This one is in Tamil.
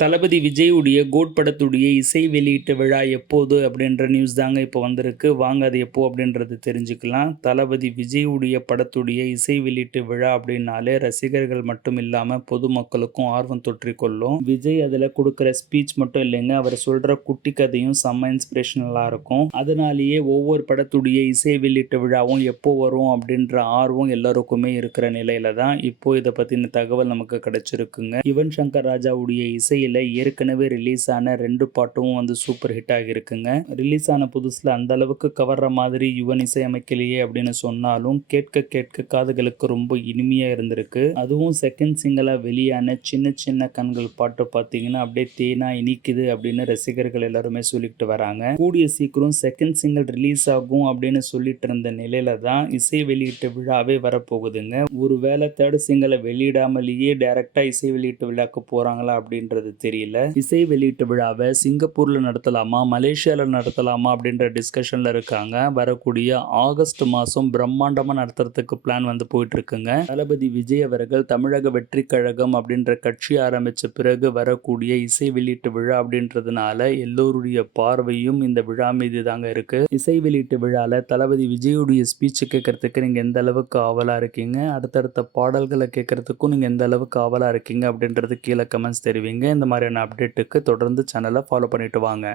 தளபதி விஜயுடைய கோட் படத்துடைய இசை வெளியீட்டு விழா எப்போது அப்படின்ற நியூஸ் தாங்க இப்போ வந்திருக்கு. வாங்க அது எப்போ அப்படின்றது தெரிஞ்சுக்கலாம். தளபதி விஜயுடைய படத்துடைய இசை வெளியீட்டு விழா அப்படின்னாலே ரசிகர்கள் மட்டும் இல்லாமல் பொதுமக்களுக்கும் ஆர்வம் தொற்றிக்கொள்ளும். விஜய் அதில் கொடுக்குற ஸ்பீச் மட்டும் இல்லைங்க, அவர் சொல்கிற குட்டி கதையும் செம்ம இன்ஸ்பிரேஷனலாக இருக்கும். அதனாலேயே ஒவ்வொரு படத்துடைய இசை வெளியீட்டு விழாவும் எப்போ வரும் அப்படின்ற ஆர்வம் எல்லாருக்குமே இருக்கிற நிலையில தான் இப்போ இதை பற்றின தகவல் நமக்கு கிடைச்சிருக்குங்க. யுவன் சங்கர் ராஜாவுடைய இசை ஏற்கனவே ரிலீஸ் ஆன 2 பாட்டும் சூப்பர் ஹிட் ஆகியிருக்குங்க. ரிலீஸ் ஆன புதுசுல அந்த அளவுக்கு கவர்ற மாதிரி யுவன் இசை அமைக்கலையே அப்படின்னு சொன்னாலும் கேட்க கேட்க காதுகளுக்கு ரொம்ப இனிமையா இருந்திருக்கு. அதுவும் செகண்ட் சிங்கிளா வெளியான சின்ன சின்ன கண்கள் பாட்டு பார்த்தீங்கன்னா அப்படியே தேனா இனிக்குது அப்படின்னு ரசிகர்கள் எல்லாருமே சொல்லிட்டு வராங்க. கூடிய சீக்கிரம் செகண்ட் சிங்கிள் ரிலீஸ் ஆகும் அப்படின்னு சொல்லிட்டு இருந்த நிலையில தான் இசை வெளியீட்டு விழாவே வரப்போகுதுங்க. ஒருவேளை தேர்ட் சிங்கிளை வெளியிடாமலேயே டைரக்டா இசை வெளியீட்டு விழாக்கு போறாங்களா அப்படின்றது தெரியல. இசை வெளியீட்டு விழாவை சிங்கப்பூர்ல நடத்தலாமா, மலேசியால நடத்தலாமா அப்படின்ற டிஸ்கஷன்ல இருக்காங்க. வரக்கூடிய ஆகஸ்ட் மாசம் பிரம்மாண்டமா நடத்துறதுக்கு பிளான் போயிட்டு இருக்குங்க. தளபதி விஜய் அவர்கள் தமிழக வெற்றி கழகம் அப்படின்ற கட்சி ஆரம்பிச்ச பிறகு வரக்கூடிய இசை வெளியீட்டு விழா அப்படின்றதுனால எல்லோருடைய பார்வையும் இந்த விழா மீது தாங்க இருக்கு. இசை வெளியீட்டு விழால தளபதி விஜயுடைய ஸ்பீச் கேட்கறதுக்கு நீங்க எந்த அளவுக்கு ஆவலா இருக்கீங்க, அடுத்தடுத்த பாடல்களை கேட்கறதுக்கும் நீங்க எந்த அளவுக்கு ஆவலா இருக்கீங்க அப்படின்றது கீழே கமெண்ட்ஸ் தெரிவிங்க. இந்த மாதிரியான அப்டேட்டுக்கு தொடர்ந்து சேனலை ஃபாலோ பண்ணிட்டு வாங்க.